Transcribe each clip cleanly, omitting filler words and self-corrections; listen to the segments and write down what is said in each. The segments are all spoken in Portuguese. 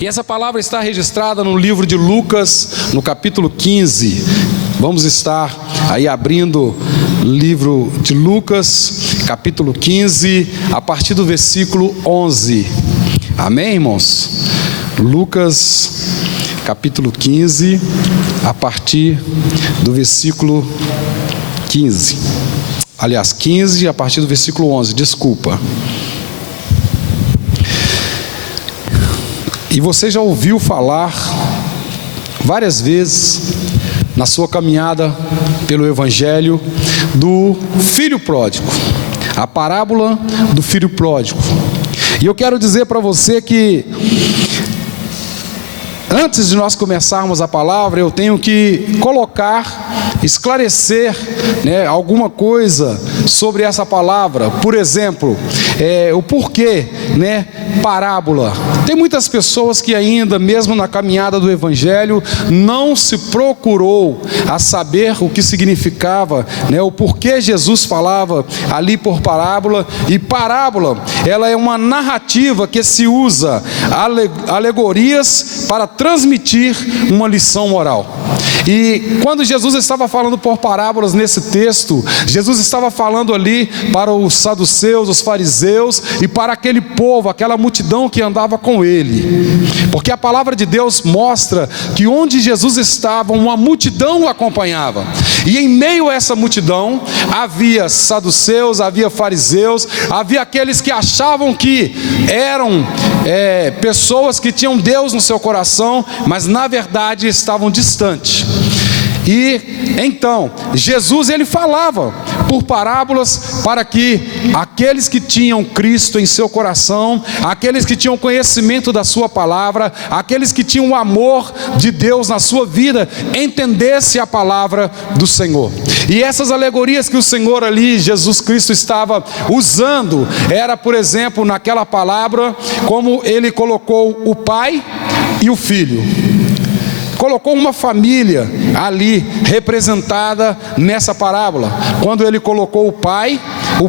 E essa palavra está registrada no livro de Lucas, no capítulo 15. Vamos estar aí abrindo o livro de Lucas, capítulo 15, a partir do versículo 11. Amém, irmãos? Lucas, capítulo 15, a partir do versículo 15. Aliás, 15, a partir do versículo 11, desculpa. E você já ouviu falar várias vezes na sua caminhada pelo Evangelho do filho pródigo, a parábola do filho pródigo. E eu quero dizer para você que antes de nós começarmos a palavra, eu tenho que esclarecer, alguma coisa sobre essa palavra. Por exemplo, o porquê, parábola. Tem muitas pessoas que ainda, mesmo na caminhada do Evangelho, não se procurou a saber o que significava, o porquê Jesus falava ali por parábola. E parábola, ela é uma narrativa que se usa alegorias para transmitir uma lição moral. E quando Jesus estava falando por parábolas nesse texto, Jesus estava falando ali para os saduceus, os fariseus e para aquele povo, aquela multidão que andava com ele. Porque a palavra de Deus mostra que onde Jesus estava, uma multidão o acompanhava. E em meio a essa multidão, havia saduceus, havia fariseus, havia aqueles que achavam que eram pessoas que tinham Deus no seu coração, mas na verdade estavam distantes. E então, Jesus ele falava por parábolas para que aqueles que tinham Cristo em seu coração, aqueles que tinham conhecimento da sua palavra, aqueles que tinham o amor de Deus na sua vida, entendessem a palavra do Senhor. E essas alegorias que o Senhor ali, Jesus Cristo, estava usando, era, por exemplo, naquela palavra, como ele colocou o pai e o filho. Colocou uma família ali representada nessa parábola. Quando ele colocou o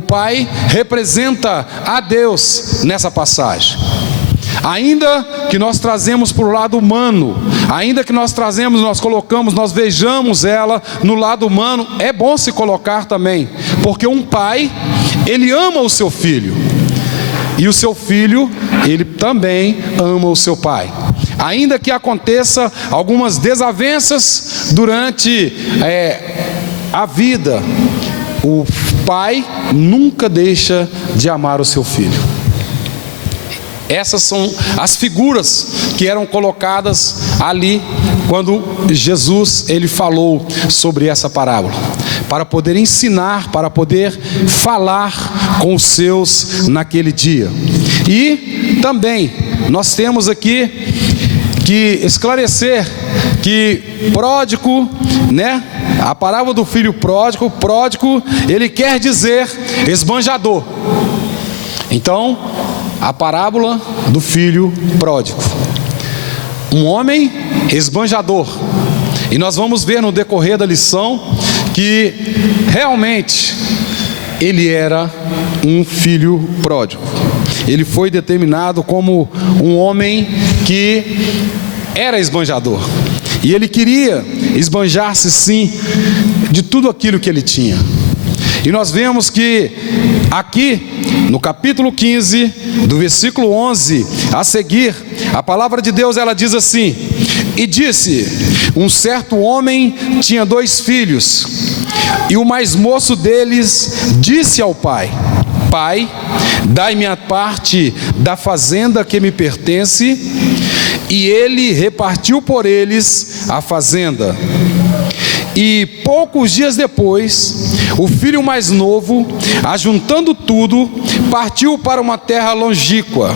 pai representa a Deus nessa passagem. Ainda que nós trazemos para o lado humano, ainda que nós colocamos, nós vejamos ela no lado humano, é bom se colocar também, porque um pai, ele ama o seu filho, e o seu filho, ele também ama o seu pai. Ainda que aconteça algumas desavenças durante a vida, o pai nunca deixa de amar o seu filho. Essas são as figuras que eram colocadas ali quando Jesus ele falou sobre essa parábola, para poder ensinar, para poder falar com os seus naquele dia. E também nós temos aqui que esclarecer que pródigo, a parábola do filho pródigo, ele quer dizer esbanjador. Então, a parábola do filho pródigo, um homem esbanjador. E nós vamos ver no decorrer da lição que realmente ele era um filho pródigo. Ele foi determinado como um homem que era esbanjador. E ele queria esbanjar-se sim de tudo aquilo que ele tinha. E nós vemos que aqui no capítulo 15, do versículo 11 a seguir, a palavra de Deus ela diz assim: e disse, um certo homem tinha 2 filhos, e o mais moço deles disse ao pai: pai, dai-me a parte da fazenda que me pertence. E ele repartiu por eles a fazenda. E poucos dias depois, o filho mais novo, ajuntando tudo, partiu para uma terra longínqua.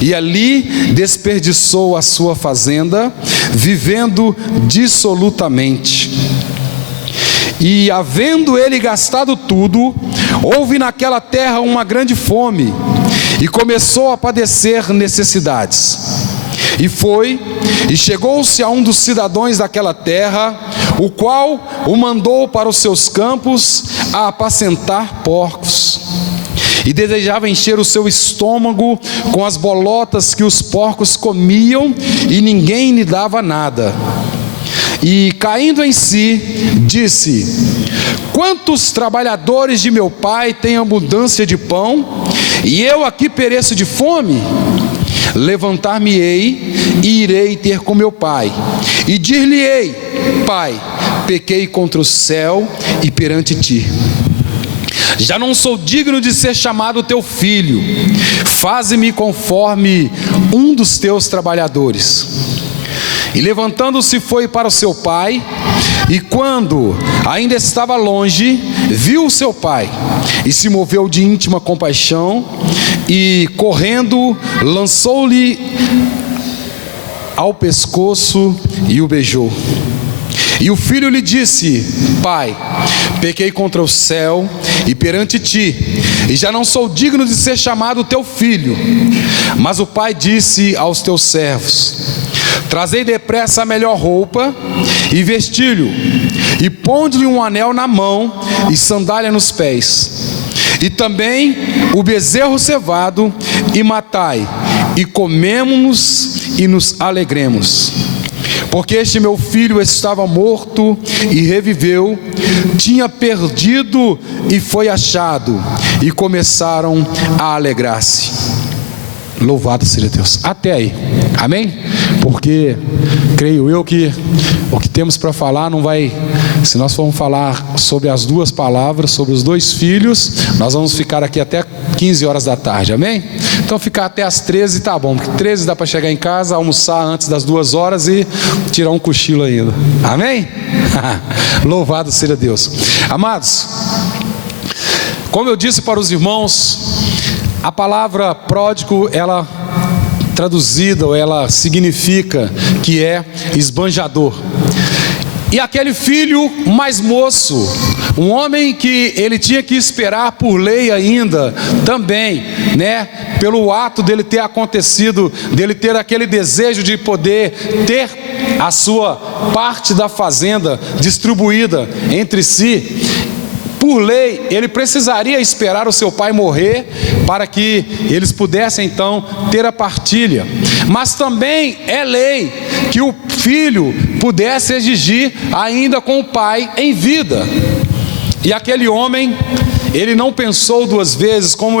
E ali desperdiçou a sua fazenda, vivendo dissolutamente. E havendo ele gastado tudo, houve naquela terra uma grande fome, e começou a padecer necessidades. E foi, e chegou-se a um dos cidadãos daquela terra, o qual o mandou para os seus campos a apacentar porcos. e desejava encher o seu estômago com as bolotas que os porcos comiam, e ninguém lhe dava nada. E caindo em si, disse: quantos trabalhadores de meu pai têm abundância de pão, e eu aqui pereço de fome? Levantar-me-ei e irei ter com meu pai, e dir-lhe-ei: pai, pequei contra o céu e perante ti. Já não sou digno de ser chamado teu filho. Faze-me conforme um dos teus trabalhadores. E levantando-se foi para o seu pai, e quando ainda estava longe, viu o seu pai, e se moveu de íntima compaixão, e correndo, lançou-lhe ao pescoço e o beijou. E o filho lhe disse: pai, pequei contra o céu e perante ti, e já não sou digno de ser chamado teu filho. Mas o pai disse aos teus servos: trazei depressa a melhor roupa e vestilho, e ponde-lhe um anel na mão e sandália nos pés, e também o bezerro cevado, e matai, e comemos e nos alegremos. Porque este meu filho estava morto e reviveu, tinha perdido e foi achado, e começaram a alegrar-se. Louvado seja Deus. Até aí, amém? Porque creio eu que o que temos para falar não vai, se nós formos falar sobre as duas palavras, sobre os dois filhos, nós vamos ficar aqui até 15 horas da tarde, amém? Então ficar até as 13 tá bom, porque 13 dá para chegar em casa, almoçar antes das 2 horas e tirar um cochilo ainda, amém? Louvado seja Deus. Amados, como eu disse para os irmãos, a palavra pródigo, ela traduzida, ela significa que é esbanjador. E aquele filho mais moço, um homem que ele tinha que esperar por lei ainda, também, né, pelo ato dele ter acontecido, dele ter aquele desejo de poder ter a sua parte da fazenda distribuída entre si. Por lei, ele precisaria esperar o seu pai morrer para que eles pudessem então ter a partilha. Mas também é lei que o filho pudesse exigir ainda com o pai em vida. E aquele homem, ele não pensou 2 vezes, como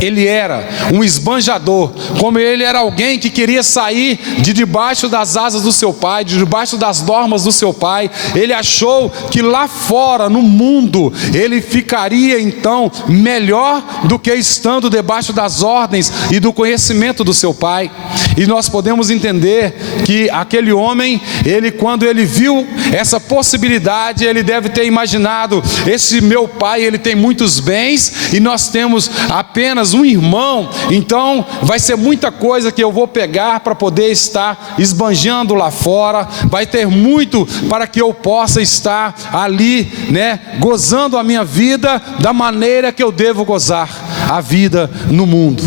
ele era um esbanjador, como ele era alguém que queria sair de debaixo das asas do seu pai, de debaixo das normas do seu pai. Ele achou que lá fora, no mundo, ele ficaria então melhor do que estando debaixo das ordens e do conhecimento do seu pai. E nós podemos entender que aquele homem, ele, quando ele viu essa possibilidade, ele deve ter imaginado: esse meu pai, ele tem muitos bens e nós temos apenas um irmão, então vai ser muita coisa que eu vou pegar para poder estar esbanjando lá fora, vai ter muito para que eu possa estar ali, né, gozando a minha vida da maneira que eu devo gozar a vida no mundo.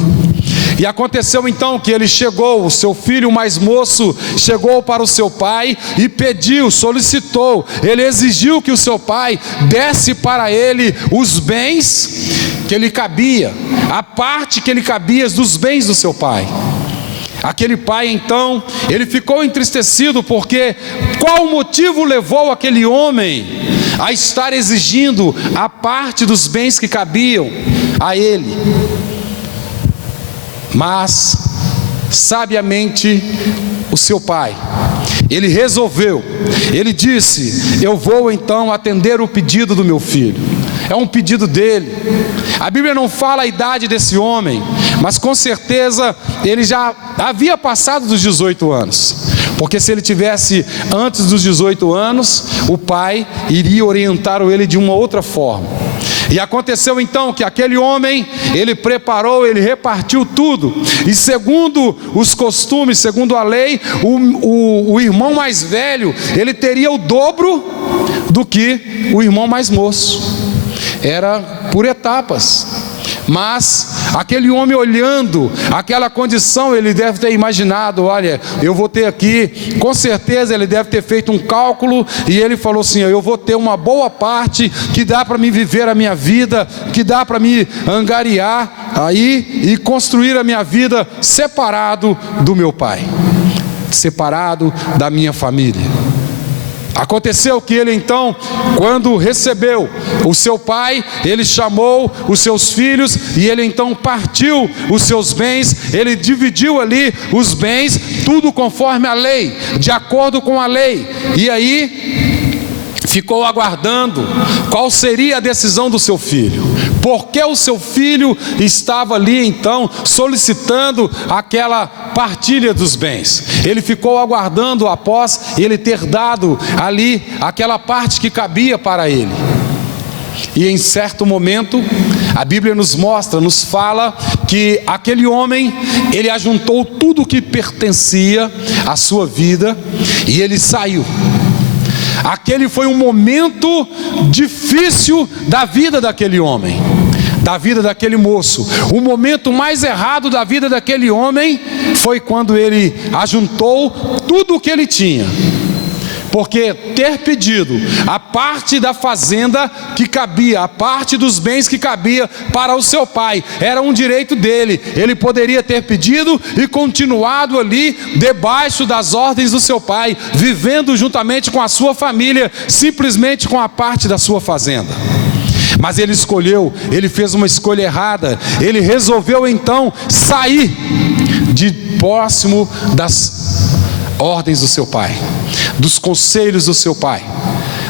E aconteceu então que ele chegou, o seu filho mais moço chegou para o seu pai e pediu, solicitou, ele exigiu que o seu pai desse para ele os bens que lhe cabia, a parte que lhe cabia dos bens do seu pai. Aquele pai então, ele ficou entristecido, porque qual motivo levou aquele homem a estar exigindo a parte dos bens que cabiam a ele? Mas, sabiamente, o seu pai, ele resolveu, ele disse: eu vou então atender o pedido do meu filho. É um pedido dele. A Bíblia não fala a idade desse homem, mas com certeza ele já havia passado dos 18 anos. Porque se ele tivesse antes dos 18 anos, o pai iria orientar ele de uma outra forma. E aconteceu então que aquele homem, ele preparou, ele repartiu tudo. E segundo os costumes, segundo a lei, o irmão mais velho, ele teria o dobro do que o irmão mais moço. Era por etapas. Mas aquele homem olhando aquela condição, ele deve ter imaginado: olha, eu vou ter aqui, com certeza ele deve ter feito um cálculo, e ele falou assim: eu vou ter uma boa parte que dá para me viver a minha vida, que dá para me angariar aí e construir a minha vida separado do meu pai, separado da minha família. Aconteceu que ele então, quando recebeu o seu pai, ele chamou os seus filhos e ele então partiu os seus bens, ele dividiu ali os bens, tudo conforme a lei, de acordo com a lei, e aí ficou aguardando qual seria a decisão do seu filho. Porque o seu filho estava ali então solicitando aquela partilha dos bens. Ele ficou aguardando após ele ter dado ali aquela parte que cabia para ele. E em certo momento, a Bíblia nos mostra, nos fala que aquele homem, ele ajuntou tudo que pertencia à sua vida e ele saiu. Aquele foi um momento difícil da vida daquele homem, da vida daquele moço. O momento mais errado da vida daquele homem foi quando ele ajuntou tudo o que ele tinha. Porque ter pedido a parte da fazenda que cabia, a parte dos bens que cabia para o seu pai, era um direito dele. Ele poderia ter pedido e continuado ali debaixo das ordens do seu pai, vivendo juntamente com a sua família, simplesmente com a parte da sua fazenda. Mas ele escolheu, ele fez uma escolha errada. Ele resolveu então sair de próximo das ordens do seu pai, dos conselhos do seu pai,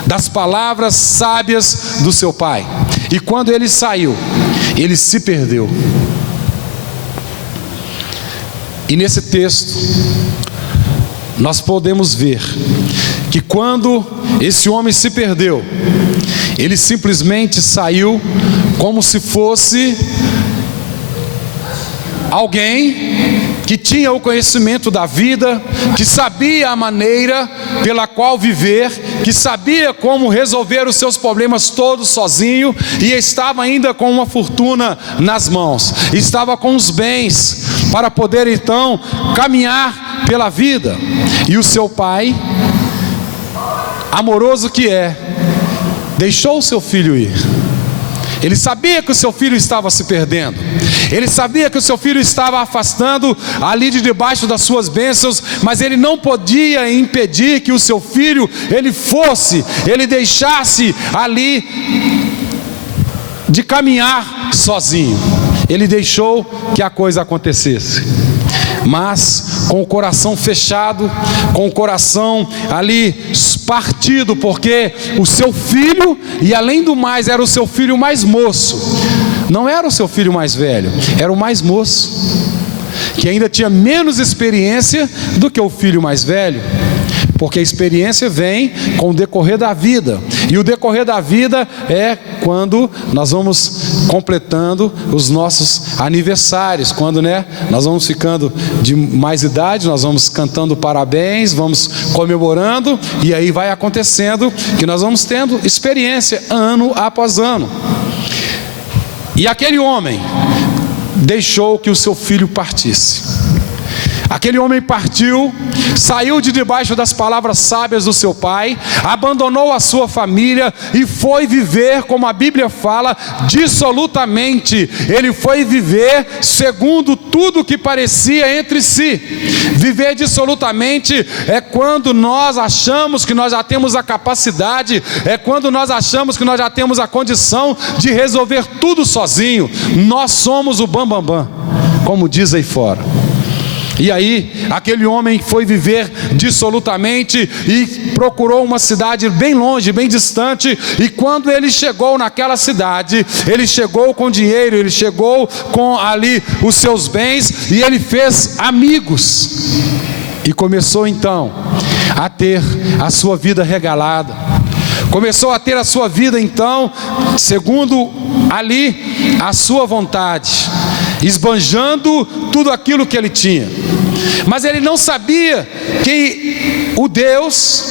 das palavras sábias do seu pai. E quando ele saiu, ele se perdeu. E nesse texto nós podemos ver que quando esse homem se perdeu, ele simplesmente saiu como se fosse alguém que tinha o conhecimento da vida, que sabia a maneira pela qual viver, que sabia como resolver os seus problemas todos sozinho, e estava ainda com uma fortuna nas mãos, estava com os bens para poder então caminhar pela vida. E o seu pai, amoroso que é, deixou o seu filho ir. Ele sabia que o seu filho estava se perdendo. Ele sabia que o seu filho estava afastando ali de debaixo das suas bênçãos, mas ele não podia impedir que o seu filho, ele deixasse ali de caminhar sozinho. Ele deixou que a coisa acontecesse. Mas com o coração fechado, com o coração ali partido, porque o seu filho, e além do mais, era o seu filho mais moço, não era o seu filho mais velho, era o mais moço, que ainda tinha menos experiência do que o filho mais velho, porque a experiência vem com o decorrer da vida, e o decorrer da vida é quando nós vamos completando os nossos aniversários, quando nós vamos ficando de mais idade, nós vamos cantando parabéns, vamos comemorando, e aí vai acontecendo que nós vamos tendo experiência ano após ano. E aquele homem deixou que o seu filho partisse. Aquele homem partiu, saiu de debaixo das palavras sábias do seu pai, abandonou a sua família e foi viver, como a Bíblia fala, dissolutamente. Ele foi viver segundo tudo que parecia entre si. Viver dissolutamente é quando nós achamos que nós já temos a capacidade, é quando nós achamos que nós já temos a condição de resolver tudo sozinho. Nós somos o bambambam, como diz aí fora. E aí, aquele homem foi viver dissolutamente e procurou uma cidade bem longe, bem distante. E quando ele chegou naquela cidade, ele chegou com dinheiro, ele chegou com ali os seus bens, e ele fez amigos. E começou então a ter a sua vida regalada. Começou a ter a sua vida então, segundo ali a sua vontade, esbanjando tudo aquilo que ele tinha. Mas ele não sabia que o Deus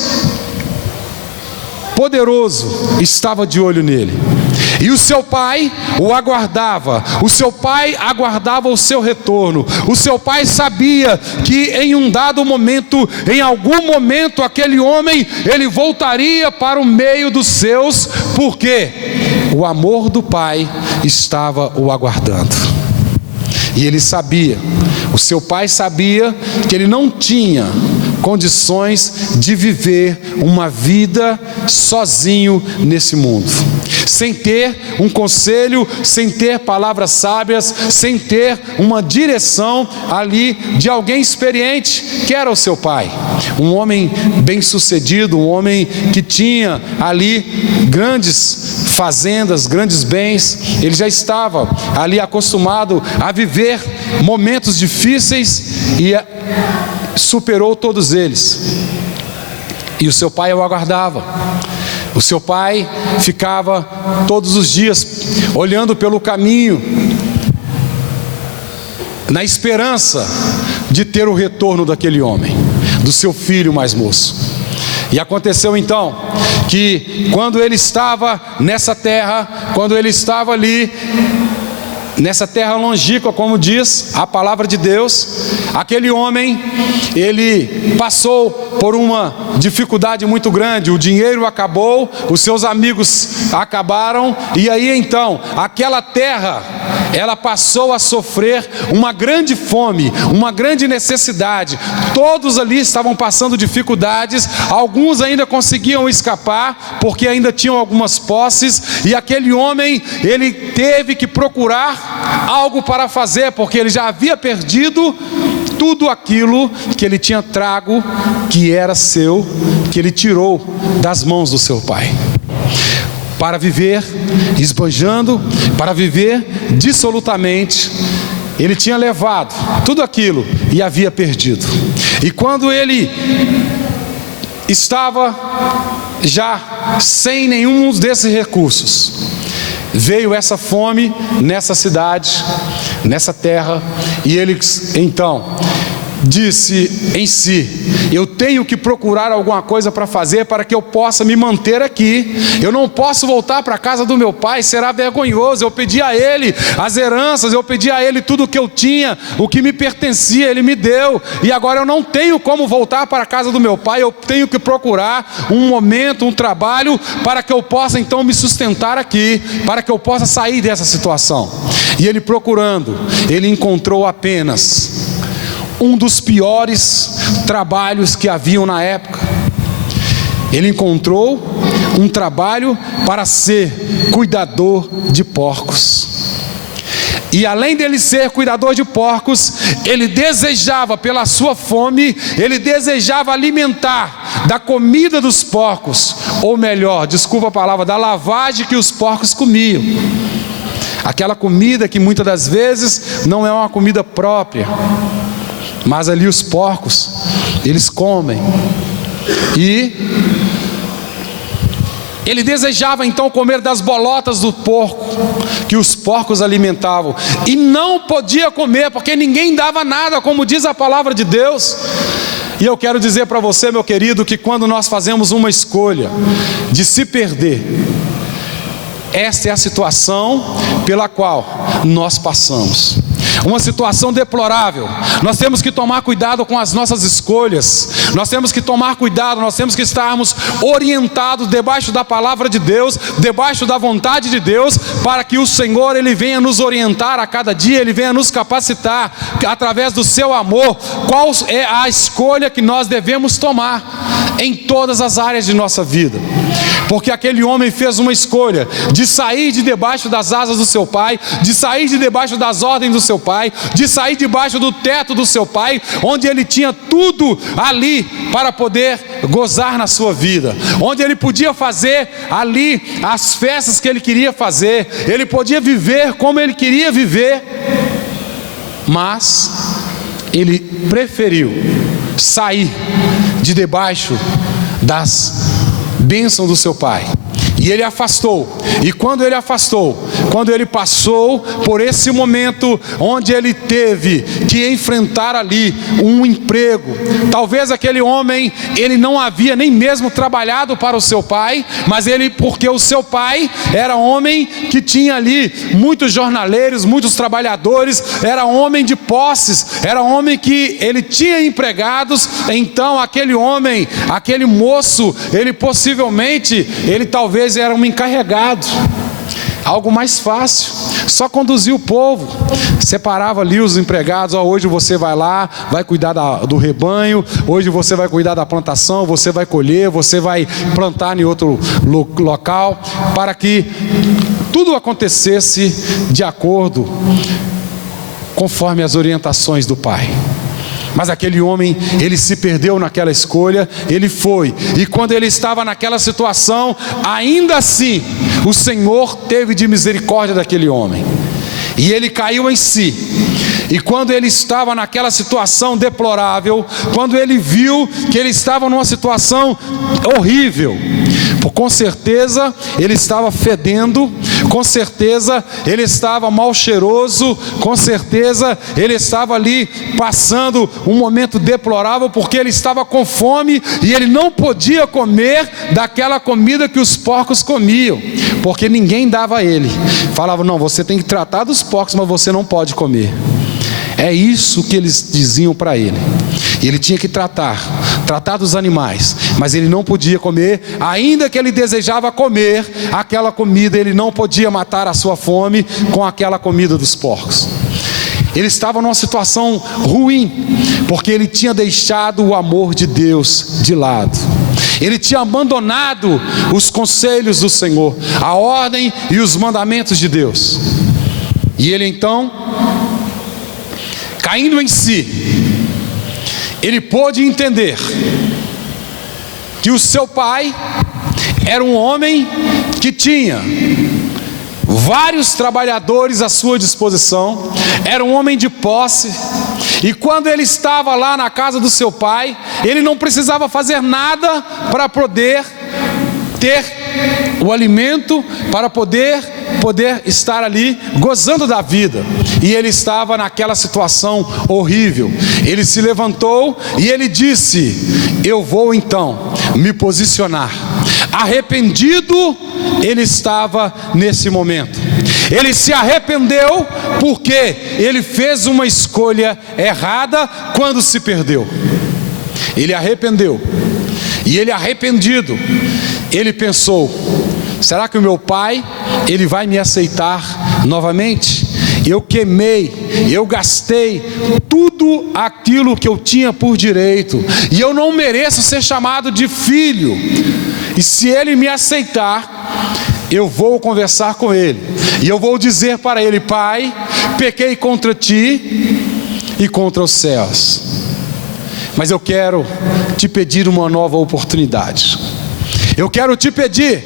poderoso estava de olho nele. E o seu pai o aguardava, o seu pai aguardava o seu retorno. O seu pai sabia que em um dado momento, em algum momento, aquele homem, ele voltaria para o meio dos seus, porque o amor do pai estava o aguardando. E ele sabia, o seu pai sabia que ele não tinha condições de viver uma vida sozinho nesse mundo, sem ter um conselho, sem ter palavras sábias, sem ter uma direção ali de alguém experiente, que era o seu pai, um homem bem-sucedido, um homem que tinha ali grandes fazendas, grandes bens. Ele já estava ali acostumado a viver momentos difíceis e superou todos eles. E o seu pai o aguardava. O seu pai ficava todos os dias olhando pelo caminho, na esperança de ter o retorno daquele homem, do seu filho mais moço. E aconteceu então que quando ele estava nessa terra, quando ele estava ali nessa terra longínqua, como diz a palavra de Deus, aquele homem, ele passou por uma dificuldade muito grande. O dinheiro acabou, os seus amigos acabaram, e aí então, aquela terra, ela passou a sofrer uma grande fome, uma grande necessidade. Todos ali estavam passando dificuldades, alguns ainda conseguiam escapar, porque ainda tinham algumas posses, e aquele homem, ele teve que procurar algo para fazer, porque ele já havia perdido tudo aquilo que ele tinha trago, que era seu, que ele tirou das mãos do seu pai, para viver esbanjando, para viver dissolutamente. Ele tinha levado tudo aquilo e havia perdido. E quando ele estava já sem nenhum desses recursos, veio essa fome nessa cidade, nessa terra, e ele então disse em si: eu tenho que procurar alguma coisa para fazer para que eu possa me manter aqui. Eu não posso voltar para a casa do meu pai, será vergonhoso. Eu pedi a ele as heranças, eu pedi a ele tudo o que eu tinha, o que me pertencia, ele me deu, e agora eu não tenho como voltar para a casa do meu pai. Eu tenho que procurar um momento, um trabalho, para que eu possa então me sustentar aqui, para que eu possa sair dessa situação. E ele procurando, ele encontrou apenas um dos piores trabalhos que haviam na época. Ele encontrou um trabalho para ser cuidador de porcos. E além dele ser cuidador de porcos, ele desejava, pela sua fome, ele desejava alimentar da comida dos porcos, ou melhor, desculpa a palavra, da lavagem que os porcos comiam. Aquela comida que muitas das vezes não é uma comida própria, mas ali os porcos, eles comem. E ele desejava então comer das bolotas do porco, que os porcos alimentavam, e não podia comer, porque ninguém dava nada, como diz a palavra de Deus. E eu quero dizer para você, meu querido, que quando nós fazemos uma escolha de se perder, esta é a situação pela qual nós passamos. Uma situação deplorável. Nós temos que tomar cuidado com as nossas escolhas. Nós temos que tomar cuidado, nós temos que estarmos orientados debaixo da palavra de Deus, debaixo da vontade de Deus, para que o Senhor, Ele venha nos orientar a cada dia, Ele venha nos capacitar, através do seu amor, qual é a escolha que nós devemos tomar em todas as áreas de nossa vida. Porque aquele homem fez uma escolha de sair de debaixo das asas do seu pai, de sair de debaixo das ordens do seu pai, de sair debaixo do teto do seu pai, onde ele tinha tudo ali para poder gozar na sua vida, onde ele podia fazer ali as festas que ele queria fazer, ele podia viver como ele queria viver, mas ele preferiu sair de debaixo das bênçãos do seu pai e ele afastou. E quando ele afastou, quando ele passou por esse momento onde ele teve que enfrentar ali um emprego, talvez aquele homem, ele não havia nem mesmo trabalhado para o seu pai, mas porque o seu pai era homem que tinha ali muitos jornaleiros, muitos trabalhadores, era homem de posses, era homem que ele tinha empregados. Então aquele homem, aquele moço, ele possivelmente, ele talvez era um encarregado, algo mais fácil, só conduzir o povo, separava ali os empregados. Hoje você vai lá, vai cuidar do rebanho, hoje você vai cuidar da plantação, você vai colher, você vai plantar em outro local, para que tudo acontecesse de acordo, conforme as orientações do pai. Mas aquele homem, ele se perdeu naquela escolha, ele foi, e quando ele estava naquela situação, ainda assim, o Senhor teve de misericórdia daquele homem, e ele caiu em si. E quando ele estava naquela situação deplorável, quando ele viu que ele estava numa situação horrível, com certeza ele estava fedendo, com certeza ele estava mal cheiroso, com certeza ele estava ali passando um momento deplorável, porque ele estava com fome e ele não podia comer daquela comida que os porcos comiam, porque ninguém dava a ele. Falava: não, você tem que tratar dos porcos, mas você não pode comer. É isso que eles diziam para ele. Ele tinha que tratar dos animais, mas ele não podia comer. Ainda que ele desejava comer aquela comida, ele não podia matar a sua fome com aquela comida dos porcos. Ele estava numa situação ruim, porque ele tinha deixado o amor de Deus de lado. Ele tinha abandonado os conselhos do Senhor, a ordem e os mandamentos de Deus. E ele então, caindo em si, ele pôde entender que o seu pai era um homem que tinha vários trabalhadores à sua disposição, era um homem de posse, e quando ele estava lá na casa do seu pai, ele não precisava fazer nada para poder ter o alimento, para poder estar ali gozando da vida. E ele estava naquela situação horrível. Ele se levantou e ele disse: eu vou então me posicionar. Arrependido ele estava nesse momento. Ele se arrependeu porque ele fez uma escolha errada quando se perdeu. Ele arrependeu. E ele arrependido, ele pensou: será que o meu pai, ele vai me aceitar novamente? Eu queimei, eu gastei tudo aquilo que eu tinha por direito, e eu não mereço ser chamado de filho. E se ele me aceitar, eu vou conversar com ele, e eu vou dizer para ele: pai, pequei contra ti e contra os céus, mas eu quero te pedir uma nova oportunidade. Eu quero te pedir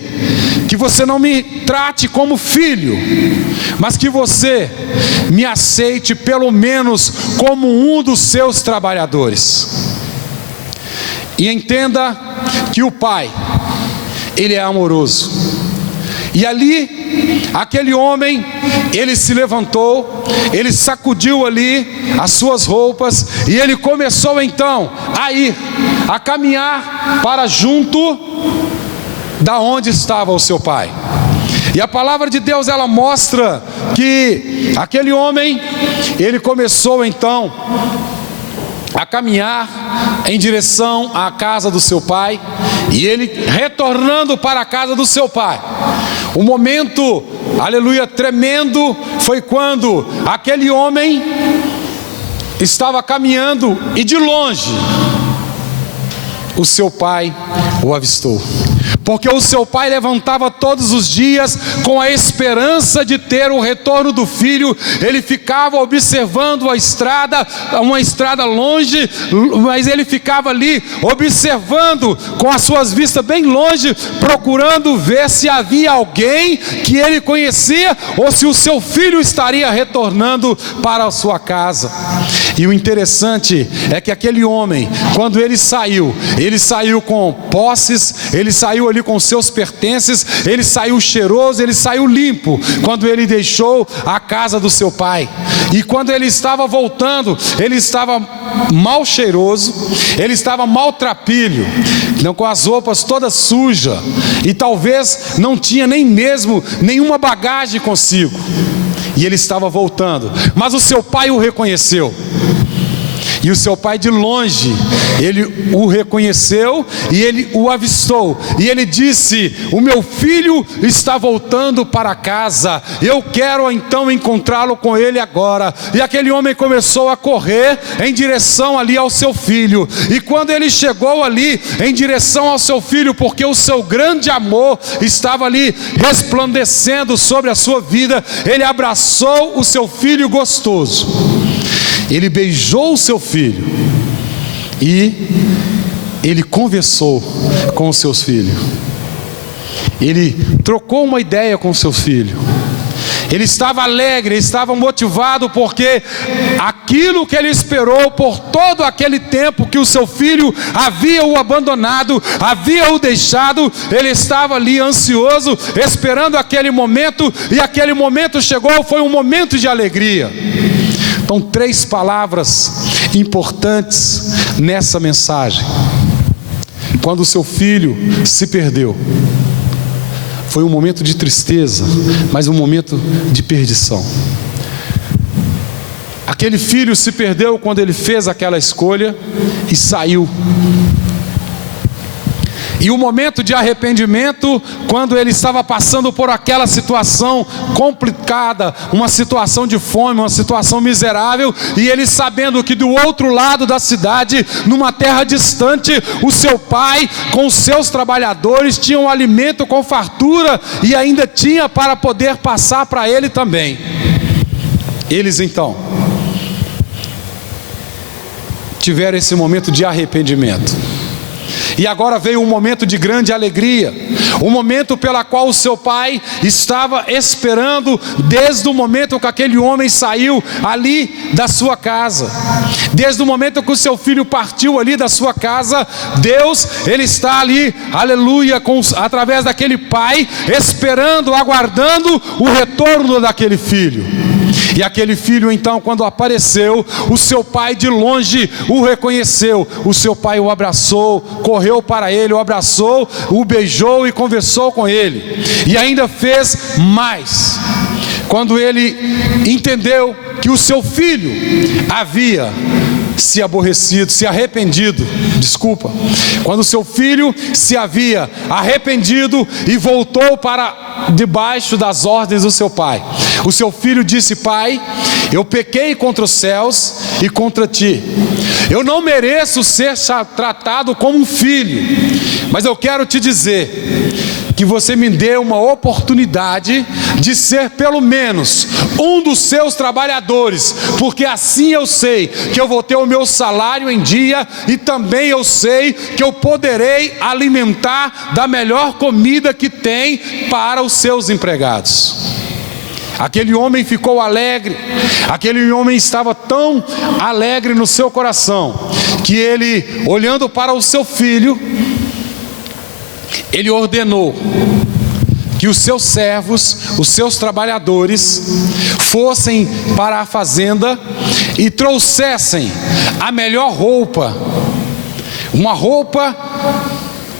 que você não me trate como filho, mas que você me aceite pelo menos como um dos seus trabalhadores. E entenda que o pai, ele é amoroso. E ali, aquele homem, ele se levantou, ele sacudiu ali as suas roupas, e ele começou então a caminhar para junto da onde estava o seu pai. E a palavra de Deus, ela mostra que aquele homem, ele começou então a caminhar em direção à casa do seu pai, e ele retornando para a casa do seu pai. O momento, aleluia, tremendo foi quando aquele homem estava caminhando e de longe o seu pai o avistou. Porque o seu pai levantava todos os dias com a esperança de ter o retorno do filho. Ele ficava observando a estrada, uma estrada longe, mas ele ficava ali observando com as suas vistas bem longe, procurando ver se havia alguém que ele conhecia, ou se o seu filho estaria retornando para a sua casa. E o interessante é que aquele homem, quando ele saiu com posses, ele saiu ali com seus pertences, ele saiu cheiroso, ele saiu limpo, quando ele deixou a casa do seu pai. E quando ele estava voltando, ele estava mal cheiroso, ele estava maltrapilho, não, com as roupas todas sujas, e talvez não tinha nem mesmo nenhuma bagagem consigo. E ele estava voltando, mas o seu pai o reconheceu. E o seu pai de longe, ele o reconheceu e ele o avistou. E ele disse: o meu filho está voltando para casa, eu quero então encontrá-lo com ele agora. E aquele homem começou a correr em direção ali ao seu filho. E quando ele chegou ali em direção ao seu filho, porque o seu grande amor estava ali resplandecendo sobre a sua vida, ele abraçou o seu filho gostoso. Ele beijou o seu filho e ele conversou com os seus filhos. Ele trocou uma ideia com o seu filho. Ele estava alegre, ele estava motivado, porque aquilo que ele esperou por todo aquele tempo que o seu filho havia o abandonado, havia o deixado, ele estava ali ansioso, esperando aquele momento, e aquele momento chegou, foi um momento de alegria. Então, 3 palavras importantes nessa mensagem. Quando o seu filho se perdeu, foi um momento de tristeza, mas um momento de perdição. Aquele filho se perdeu quando ele fez aquela escolha e saiu. E o momento de arrependimento, quando ele estava passando por aquela situação complicada, uma situação de fome, uma situação miserável, e ele sabendo que do outro lado da cidade, numa terra distante, o seu pai com os seus trabalhadores tinham alimento com fartura, e ainda tinha para poder passar para ele também. Eles então tiveram esse momento de arrependimento. E agora veio um momento de grande alegria, um momento pela qual o seu pai estava esperando desde o momento que aquele homem saiu ali da sua casa. Desde o momento que o seu filho partiu ali da sua casa, Deus, ele está ali, aleluia, através daquele pai, esperando, aguardando o retorno daquele filho. E aquele filho então, quando apareceu, o seu pai de longe o reconheceu. O seu pai o abraçou, correu para ele, o abraçou, o beijou e conversou com ele. E ainda fez mais. Quando ele entendeu que o seu filho havia se aborrecido, se arrependido, quando seu filho se havia arrependido e voltou para debaixo das ordens do seu pai, o seu filho disse: pai, eu pequei contra os céus e contra ti, eu não mereço ser tratado como um filho, mas eu quero te dizer que você me deu uma oportunidade de ser pelo menos um dos seus trabalhadores, porque assim eu sei que eu vou ter o meu salário em dia, e também eu sei que eu poderei alimentar da melhor comida que tem para os seus empregados. Aquele homem ficou alegre, aquele homem estava tão alegre no seu coração, que ele, olhando para o seu filho, ele ordenou que os seus servos, os seus trabalhadores, fossem para a fazenda e trouxessem a melhor roupa, uma roupa,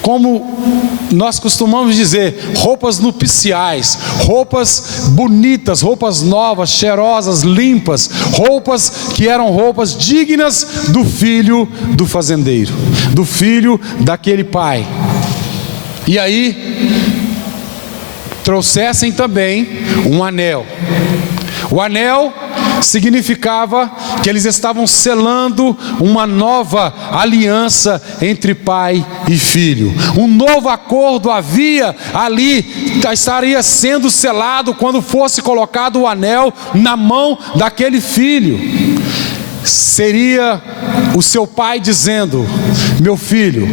como nós costumamos dizer, roupas nupciais, roupas bonitas, roupas novas, cheirosas, limpas, roupas que eram roupas dignas do filho do fazendeiro, do filho daquele pai. E aí trouxessem também um anel. O anel significava que eles estavam selando uma nova aliança entre pai e filho. Um novo acordo havia ali, estaria sendo selado quando fosse colocado o anel na mão daquele filho. Seria o seu pai dizendo: meu filho,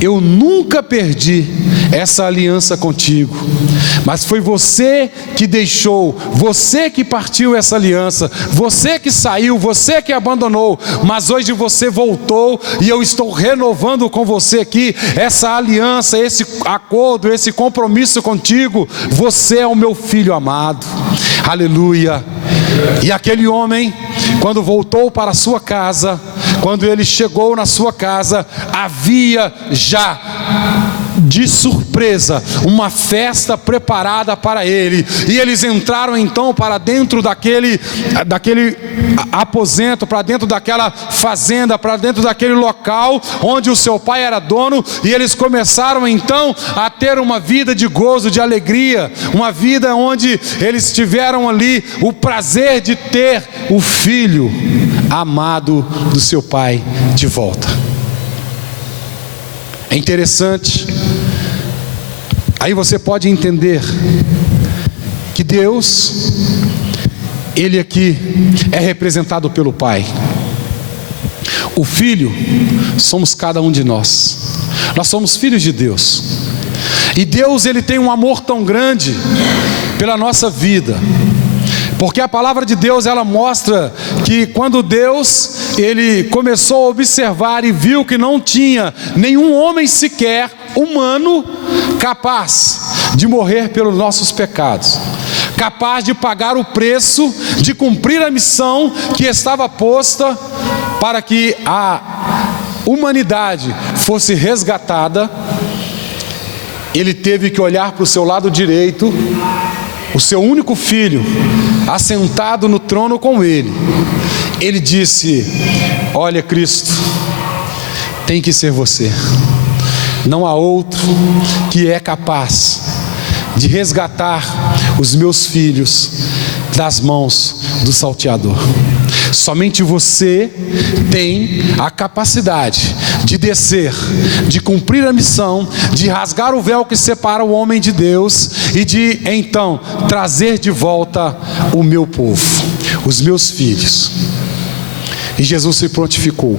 eu nunca perdi essa aliança contigo, mas foi você que deixou, você que partiu essa aliança, você que saiu, você que abandonou, mas hoje você voltou e eu estou renovando com você aqui essa aliança, esse acordo, esse compromisso contigo. Você é o meu filho amado. Aleluia. E aquele homem, quando voltou para a sua casa, quando ele chegou na sua casa, havia já de surpresa uma festa preparada para ele, e eles entraram então para dentro daquele aposento, para dentro daquela fazenda, para dentro daquele local onde o seu pai era dono, e eles começaram então a ter uma vida de gozo, de alegria, uma vida onde eles tiveram ali o prazer de ter o filho amado do seu pai de volta. É interessante, aí você pode entender que Deus, Ele aqui é representado pelo Pai. O Filho somos cada um de nós. Nós somos filhos de Deus. E Deus, Ele tem um amor tão grande pela nossa vida, porque a palavra de Deus, ela mostra que quando Deus, Ele começou a observar e viu que não tinha nenhum homem sequer humano capaz de morrer pelos nossos pecados, capaz de pagar o preço, de cumprir a missão que estava posta para que a humanidade fosse resgatada, Ele teve que olhar para o seu lado direito, o seu único filho, assentado no trono com Ele. Ele disse: olha, Cristo, tem que ser você. Não há outro que é capaz de resgatar os meus filhos das mãos do salteador. Somente você tem a capacidade de descer, de cumprir a missão, de rasgar o véu que separa o homem de Deus e de então trazer de volta o meu povo, os meus filhos. E Jesus se prontificou.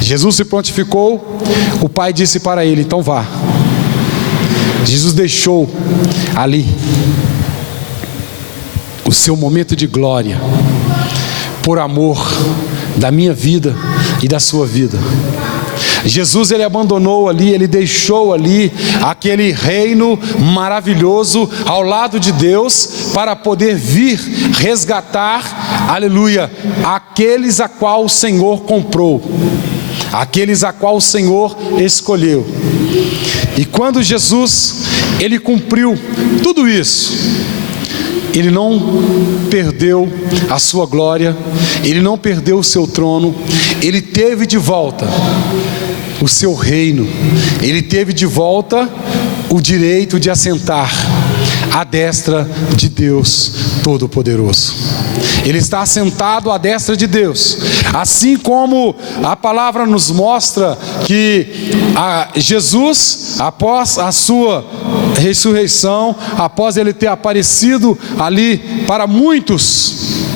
Jesus se prontificou. O Pai disse para ele: então vá. Jesus deixou ali o seu momento de glória, por amor da minha vida e da sua vida. Jesus, Ele abandonou ali, Ele deixou ali aquele reino maravilhoso ao lado de Deus, para poder vir resgatar, aleluia, aqueles a qual o Senhor comprou, aqueles a qual o Senhor escolheu. E quando Jesus, Ele cumpriu tudo isso, Ele não perdeu a sua glória, Ele não perdeu o seu trono, Ele teve de volta o seu reino, Ele teve de volta o direito de assentar à destra de Deus Todo-Poderoso. Ele está assentado à destra de Deus, assim como a palavra nos mostra que Jesus, após a sua ressurreição, após Ele ter aparecido ali para muitos,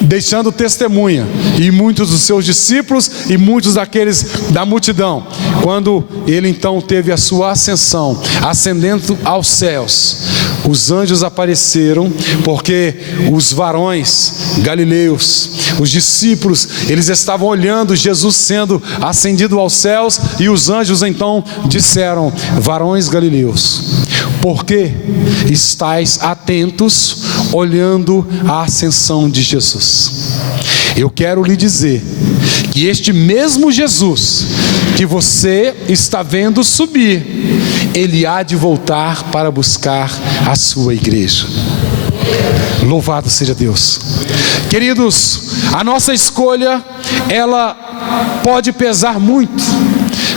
deixando testemunha, e muitos dos seus discípulos e muitos daqueles da multidão, quando Ele então teve a sua ascensão, ascendendo aos céus, os anjos apareceram, porque os varões galileus, os discípulos, eles estavam olhando Jesus sendo ascendido aos céus, e os anjos então disseram: varões galileus, por que estáis atentos olhando a ascensão de Jesus? Eu quero lhe dizer que este mesmo Jesus que você está vendo subir, Ele há de voltar para buscar a sua igreja. Louvado seja Deus. Queridos, a nossa escolha, ela pode pesar muito.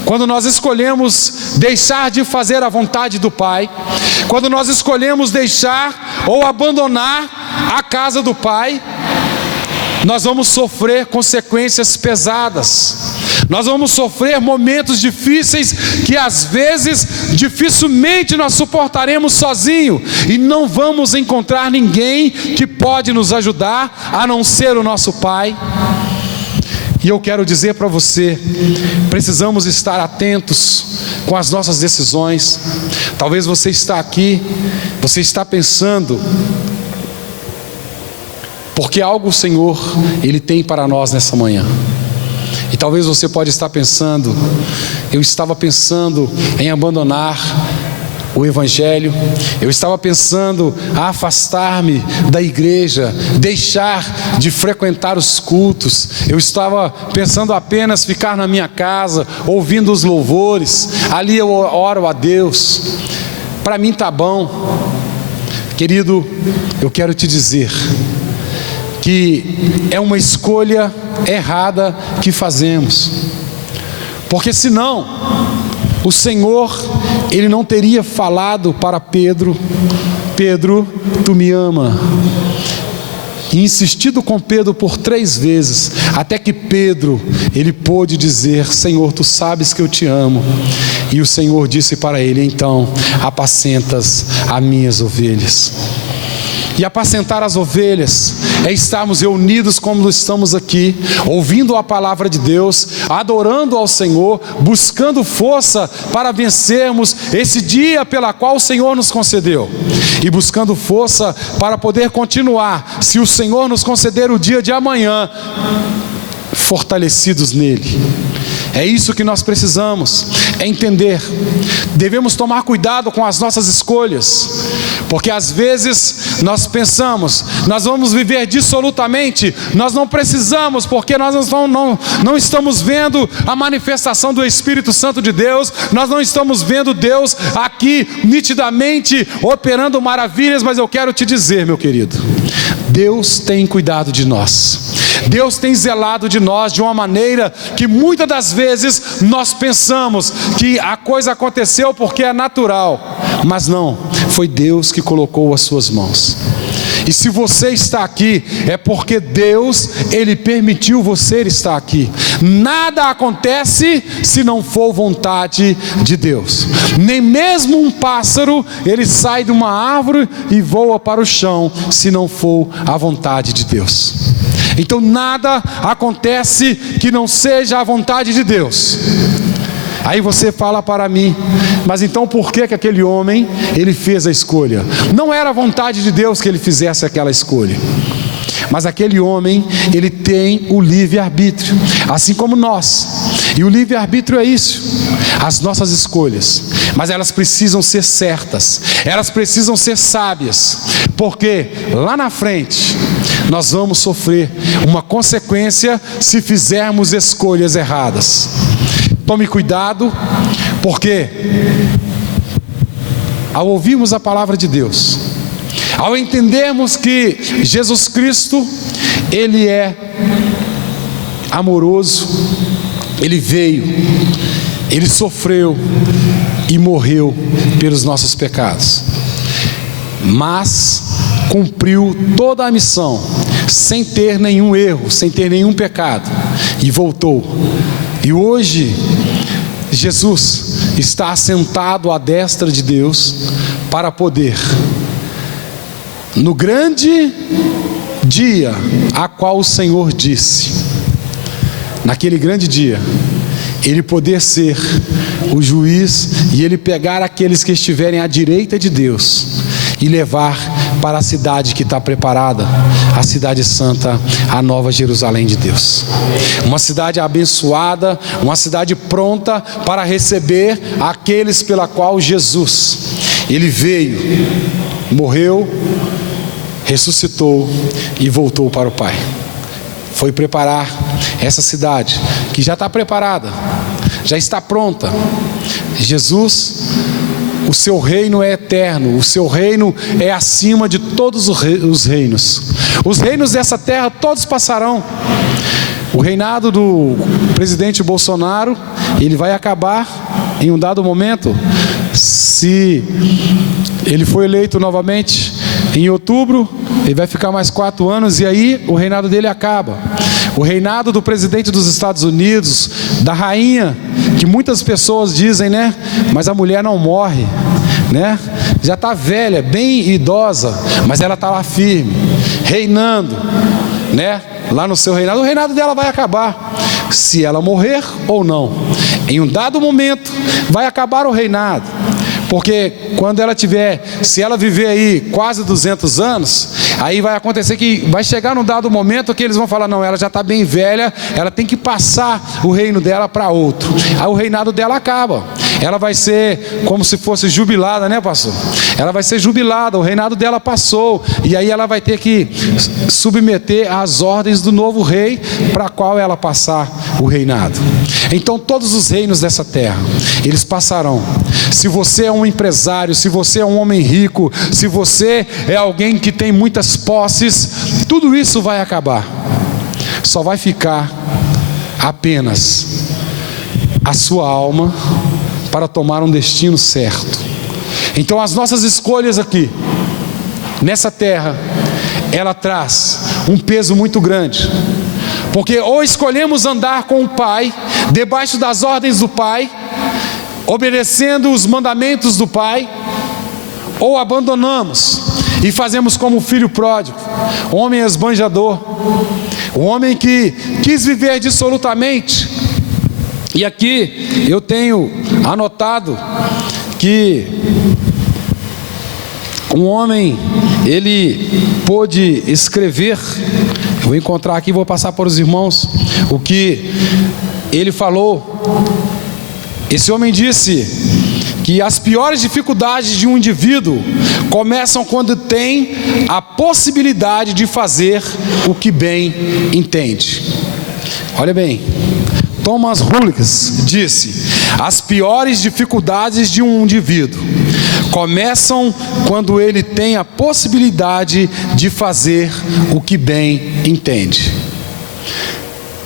Quando nós escolhemos deixar de fazer a vontade do Pai, quando nós escolhemos deixar ou abandonar a casa do Pai, nós vamos sofrer consequências pesadas. Nós vamos sofrer momentos difíceis que às vezes dificilmente nós suportaremos sozinho, e não vamos encontrar ninguém que pode nos ajudar a não ser o nosso Pai. E eu quero dizer para você, precisamos estar atentos com as nossas decisões. Talvez você está aqui, você está pensando, porque algo o Senhor, Ele tem para nós nessa manhã. E talvez você pode estar pensando, eu estava pensando em abandonar o Evangelho, eu estava pensando a afastar-me da igreja, deixar de frequentar os cultos, eu estava pensando apenas ficar na minha casa, ouvindo os louvores, ali eu oro a Deus, para mim tá bom. Querido, eu quero te dizer que é uma escolha errada que fazemos, porque senão o Senhor, Ele não teria falado para Pedro: Pedro, tu me ama, e insistido com Pedro por 3 vezes, até que Pedro, ele pôde dizer: Senhor, tu sabes que eu te amo. E o Senhor disse para ele: então, apacentas as minhas ovelhas. E apacentar as ovelhas é estarmos reunidos como estamos aqui, ouvindo a palavra de Deus, adorando ao Senhor, buscando força para vencermos esse dia pela qual o Senhor nos concedeu, e buscando força para poder continuar, se o Senhor nos conceder o dia de amanhã, fortalecidos nele. É isso que nós precisamos, é entender. Devemos tomar cuidado com as nossas escolhas, porque às vezes nós pensamos, nós vamos viver dissolutamente, nós não precisamos, porque nós não estamos vendo a manifestação do Espírito Santo de Deus, nós não estamos vendo Deus aqui nitidamente operando maravilhas. Mas eu quero te dizer, meu querido, Deus tem cuidado de nós, Deus tem zelado de nós de uma maneira que muitas das vezes nós pensamos que a coisa aconteceu porque é natural, mas não, foi Deus que colocou as suas mãos. E se você está aqui, é porque Deus, Ele permitiu você estar aqui. Nada acontece se não for vontade de Deus. Nem mesmo um pássaro, ele sai de uma árvore e voa para o chão, se não for a vontade de Deus. Então nada acontece que não seja a vontade de Deus. Aí você fala para mim: mas então por que aquele homem, ele fez a escolha? Não era a vontade de Deus que ele fizesse aquela escolha, mas aquele homem, ele tem o livre-arbítrio, assim como nós. E o livre-arbítrio é isso, as nossas escolhas, mas elas precisam ser certas, elas precisam ser sábias, porque lá na frente nós vamos sofrer uma consequência se fizermos escolhas erradas. Tome cuidado, porque ao ouvirmos a palavra de Deus, ao entendermos que Jesus Cristo, Ele é amoroso, Ele veio, Ele sofreu e morreu pelos nossos pecados, mas cumpriu toda a missão, sem ter nenhum erro, sem ter nenhum pecado, e voltou. E hoje, Jesus está assentado à destra de Deus, para poder, no grande dia a qual o Senhor disse, naquele grande dia, Ele poder ser o juiz, e Ele pegar aqueles que estiverem à direita de Deus, e levar para a cidade que está preparada, a cidade santa, a nova Jerusalém de Deus. Uma cidade abençoada, uma cidade pronta para receber aqueles pela qual Jesus, Ele veio, morreu, ressuscitou e voltou para o Pai. Foi preparar essa cidade, que já está preparada, já está pronta. Jesus, o seu reino é eterno, o seu reino é acima de todos os reinos. Os reinos dessa terra todos passarão. O reinado do presidente Bolsonaro, ele vai acabar em um dado momento, se ele for eleito novamente em outubro, ele vai ficar mais 4 anos, e aí o reinado dele acaba. O reinado do presidente dos Estados Unidos, da rainha, que muitas pessoas dizem, né? Mas a mulher não morre, né? Já está velha, bem idosa, mas ela está lá firme. reinando, né? Lá no seu reinado, o reinado dela vai acabar, se ela morrer ou não. Em um dado momento, vai acabar o reinado. Porque quando ela tiver, se ela viver aí quase 200 anos, aí vai acontecer que vai chegar num dado momento que eles vão falar, não, ela já está bem velha, ela tem que passar o reino dela para outro. Aí o reinado dela acaba. Ela vai ser como se fosse jubilada, né, pastor? Ela vai ser jubilada, o reinado dela passou. E aí ela vai ter que submeter às ordens do novo rei, para qual ela passar o reinado. Então todos os reinos dessa terra, eles passarão. Se você é um empresário, se você é um homem rico, se você é alguém que tem muitas posses, tudo isso vai acabar. Só vai ficar apenas a sua alma para tomar um destino certo. Então as nossas escolhas aqui nessa terra, ela traz um peso muito grande, porque ou escolhemos andar com o Pai, debaixo das ordens do Pai, obedecendo os mandamentos do Pai, ou abandonamos e fazemos como o filho pródigo, o homem esbanjador, o homem que quis viver dissolutamente. E aqui eu tenho anotado que um homem, ele pôde escrever, eu vou encontrar aqui, vou passar para os irmãos o que ele falou. Esse homem disse que as piores dificuldades de um indivíduo começam quando tem a possibilidade de fazer o que bem entende. Olha bem, Thomas Hulks disse: as piores dificuldades de um indivíduo começam quando ele tem a possibilidade de fazer o que bem entende.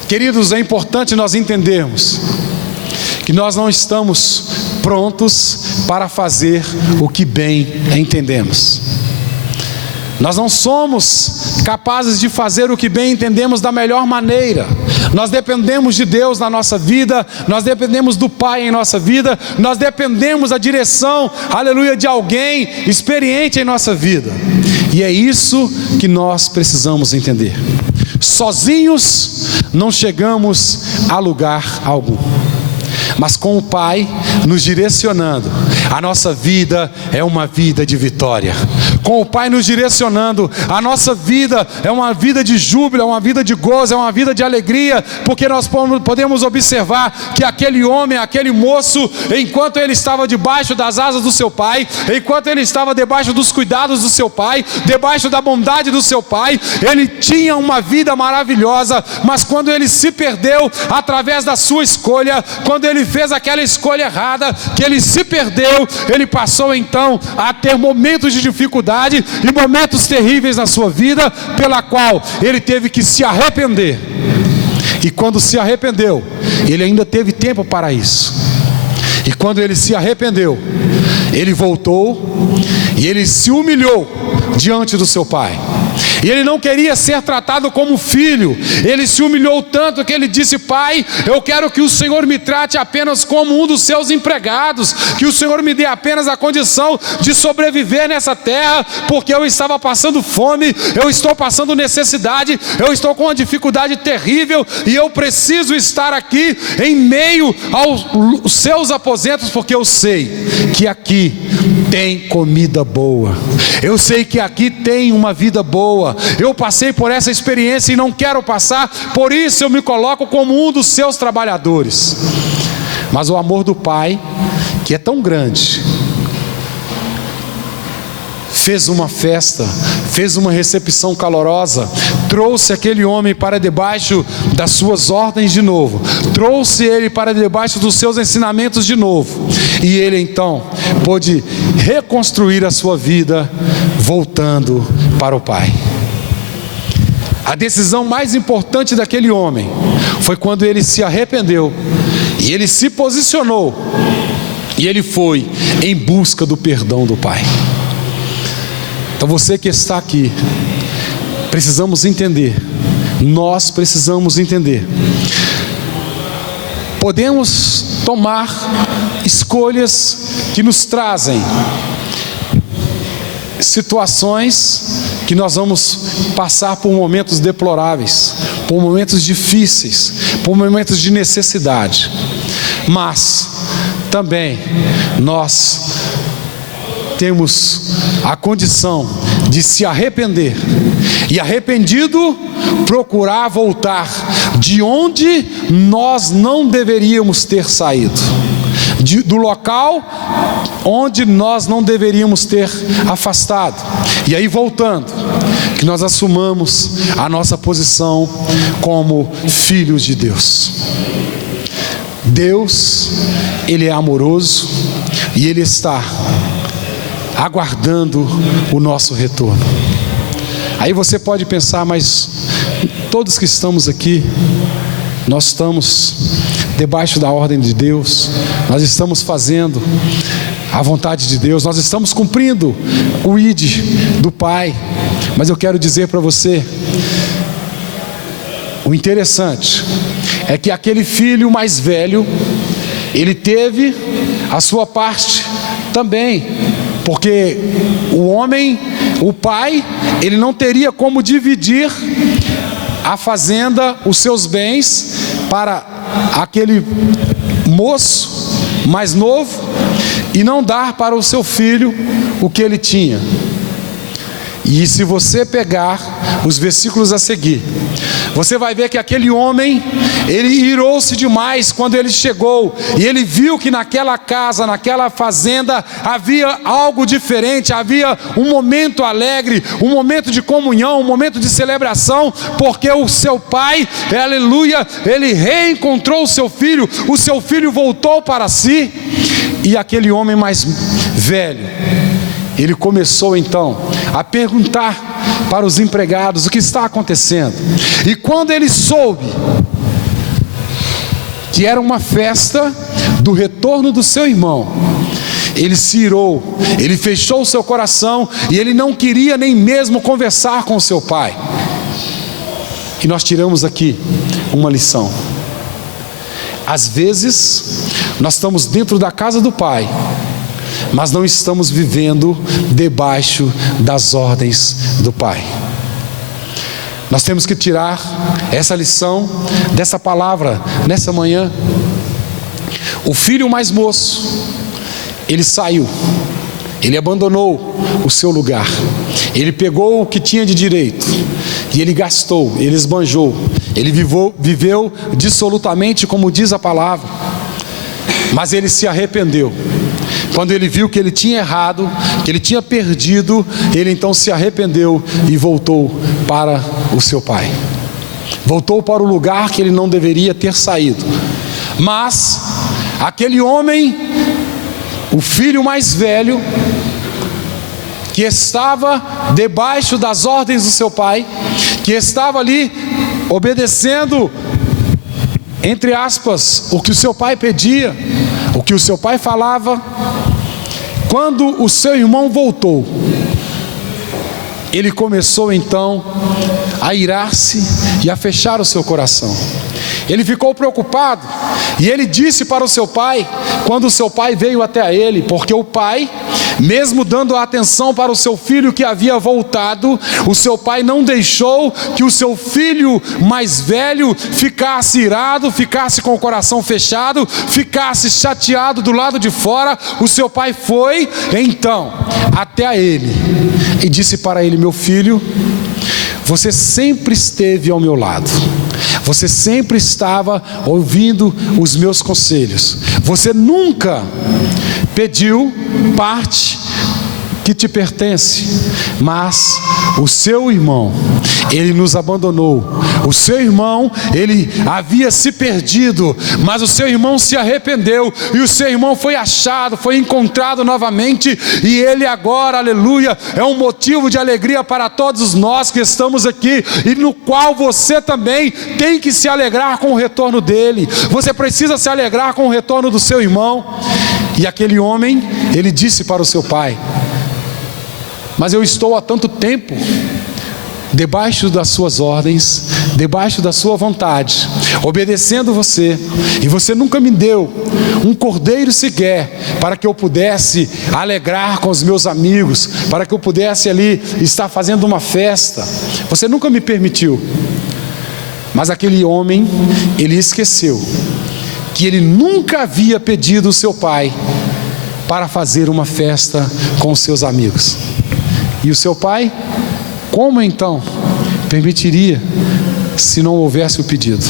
Queridos, é importante nós entendermos que nós não estamos prontos para fazer o que bem entendemos. Nós não somos capazes de fazer o que bem entendemos da melhor maneira. Nós dependemos de Deus na nossa vida, nós dependemos do Pai em nossa vida, nós dependemos da direção, aleluia, de alguém experiente em nossa vida. E é isso que nós precisamos entender. Sozinhos não chegamos a lugar algum, mas com o Pai nos direcionando, a nossa vida é uma vida de vitória. Com o Pai nos direcionando, a nossa vida é uma vida de júbilo, é uma vida de gozo, é uma vida de alegria, porque nós podemos observar que aquele homem, aquele moço, enquanto ele estava debaixo das asas do seu Pai, enquanto ele estava debaixo dos cuidados do seu Pai, debaixo da bondade do seu Pai, ele tinha uma vida maravilhosa. Mas quando ele se perdeu através da sua escolha, quando ele fez aquela escolha errada, que ele se perdeu, ele passou então a ter momentos de dificuldade e momentos terríveis na sua vida, pela qual ele teve que se arrepender. E quando se arrependeu, ele ainda teve tempo para isso. E quando ele se arrependeu, ele voltou e ele se humilhou diante do seu Pai. E ele não queria ser tratado como filho. Ele se humilhou tanto que ele disse: Pai, eu quero que o Senhor me trate apenas como um dos seus empregados, que o Senhor me dê apenas a condição de sobreviver nessa terra, porque eu estava passando fome, eu estou passando necessidade, eu estou com uma dificuldade terrível, e eu preciso estar aqui em meio aos seus aposentos, porque eu sei que aqui tem comida boa, eu sei que aqui tem uma vida boa. Eu passei por essa experiência e não quero passar, por isso eu me coloco como um dos seus trabalhadores. Mas o amor do Pai, que é tão grande, fez uma festa, fez uma recepção calorosa, trouxe aquele homem para debaixo das suas ordens de novo, trouxe ele para debaixo dos seus ensinamentos de novo, e ele então pôde reconstruir a sua vida, voltando para o Pai. A decisão mais importante daquele homem foi quando ele se arrependeu, e ele se posicionou, e ele foi em busca do perdão do Pai. Então você que está aqui, precisamos entender, nós precisamos entender, podemos tomar escolhas que nos trazem situações que nós vamos passar por momentos deploráveis, por momentos difíceis, por momentos de necessidade, mas também nós temos a condição de se arrepender e, arrependido, procurar voltar de onde nós não deveríamos ter saído, do local onde nós não deveríamos ter afastado. E aí, voltando, que nós assumamos a nossa posição como filhos de Deus. Deus, Ele é amoroso e Ele está aguardando o nosso retorno. Aí você pode pensar, mas todos que estamos aqui, nós estamos debaixo da ordem de Deus, nós estamos fazendo a vontade de Deus, nós estamos cumprindo o ID do Pai. Mas eu quero dizer para você, o interessante é que aquele filho mais velho, ele teve a sua parte também, porque o homem, o pai, ele não teria como dividir a fazenda, os seus bens, para aquele moço mais novo e não dar para o seu filho o que ele tinha. E se você pegar os versículos a seguir, você vai ver que aquele homem, ele irou-se demais quando ele chegou e ele viu que naquela casa, naquela fazenda, havia algo diferente, havia um momento alegre, um momento de comunhão, um momento de celebração, porque o seu pai, aleluia, ele reencontrou o seu filho voltou para si. E aquele homem mais velho, ele começou então a perguntar para os empregados o que está acontecendo. E quando ele soube que era uma festa do retorno do seu irmão, ele se irou, ele fechou o seu coração e ele não queria nem mesmo conversar com o seu pai. E nós tiramos aqui uma lição. Às vezes nós estamos dentro da casa do Pai, mas não estamos vivendo debaixo das ordens do Pai. Nós temos que tirar essa lição dessa palavra nessa manhã. O filho mais moço, ele saiu, ele abandonou o seu lugar, ele pegou o que tinha de direito e ele gastou, ele esbanjou, ele viveu dissolutamente, como diz a palavra. Mas ele se arrependeu. Quando ele viu que ele tinha errado, que ele tinha perdido, ele então se arrependeu e voltou para o seu pai. Voltou para o lugar que ele não deveria ter saído. Mas aquele homem, o filho mais velho, que estava debaixo das ordens do seu pai, que estava ali obedecendo, entre aspas, o que o seu pai pedia, o que o seu pai falava, quando o seu irmão voltou, ele começou então a irar-se e a fechar o seu coração. Ele ficou preocupado e ele disse para o seu pai, quando o seu pai veio até ele, porque o pai, mesmo dando atenção para o seu filho que havia voltado, o seu pai não deixou que o seu filho mais velho ficasse irado, ficasse com o coração fechado, ficasse chateado do lado de fora. O seu pai foi então até ele e disse para ele: meu filho, você sempre esteve ao meu lado, você sempre estava ouvindo os meus conselhos, você nunca pediu parte que te pertence, mas o seu irmão, ele nos abandonou. O seu irmão, ele havia se perdido, mas o seu irmão se arrependeu, e o seu irmão foi achado, foi encontrado novamente, e ele agora, aleluia, é um motivo de alegria para todos nós que estamos aqui, e no qual você também tem que se alegrar com o retorno dele. Você precisa se alegrar com o retorno do seu irmão. E aquele homem, ele disse para o seu pai: mas eu estou há tanto tempo debaixo das suas ordens, debaixo da sua vontade, obedecendo você, e você nunca me deu um cordeiro sequer para que eu pudesse alegrar com os meus amigos, para que eu pudesse ali estar fazendo uma festa. Você nunca me permitiu. Mas aquele homem, ele esqueceu que ele nunca havia pedido o seu pai para fazer uma festa com os seus amigos. E o seu pai, como então permitiria se não houvesse o pedido?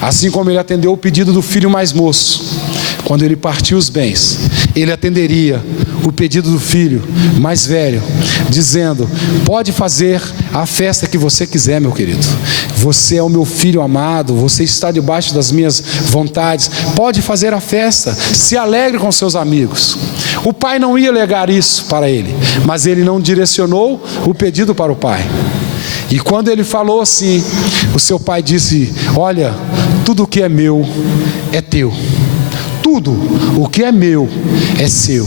Assim como ele atendeu o pedido do filho mais moço, quando ele partiu os bens, ele atenderia o pedido do filho mais velho, dizendo: pode fazer a festa que você quiser, meu querido. Você é o meu filho amado, você está debaixo das minhas vontades. Pode fazer a festa, se alegre com seus amigos. O pai não ia alegar isso para ele, mas ele não direcionou o pedido para o pai. E quando ele falou assim, o seu pai disse: olha, tudo o que é meu é teu. Tudo o que é meu é seu.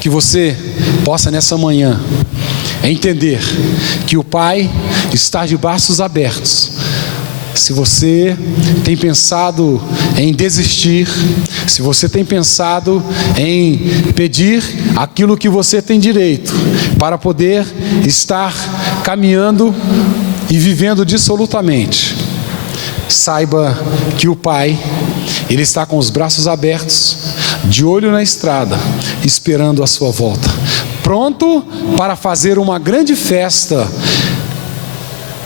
Que você possa nessa manhã entender que o Pai está de braços abertos. Se você tem pensado em desistir, se você tem pensado em pedir aquilo que você tem direito para poder estar caminhando e vivendo dissolutamente, saiba que o Pai, Ele está com os braços abertos, de olho na estrada, esperando a sua volta, pronto para fazer uma grande festa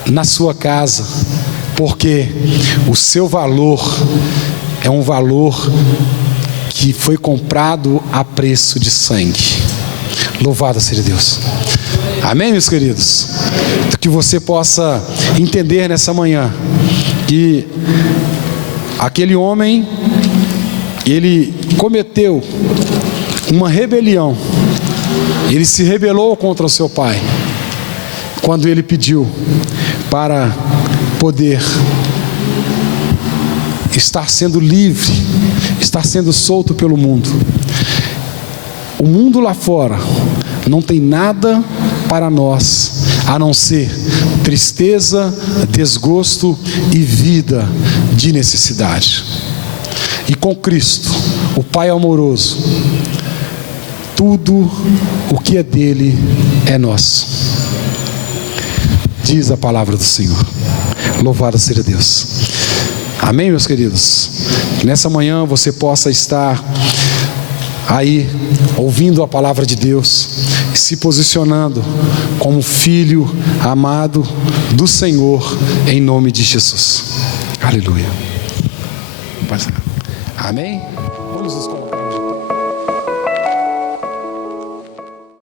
na sua casa, porque o seu valor é um valor que foi comprado a preço de sangue. Louvado seja Deus. Amém, meus queridos? Que você possa entender nessa manhã que aquele homem, ele cometeu uma rebelião. Ele se rebelou contra o seu pai quando ele pediu para poder estar sendo livre, estar sendo solto pelo mundo. O mundo lá fora não tem nada para nós a não ser tristeza, desgosto e vida de necessidade. E com Cristo, o Pai amoroso, tudo o que é dele é nosso. Diz a palavra do Senhor. Louvado seja Deus. Amém, meus queridos? Que nessa manhã você possa estar aí ouvindo a palavra de Deus e se posicionando como filho amado do Senhor, em nome de Jesus. Aleluia. Amém? Vamos nos colocar.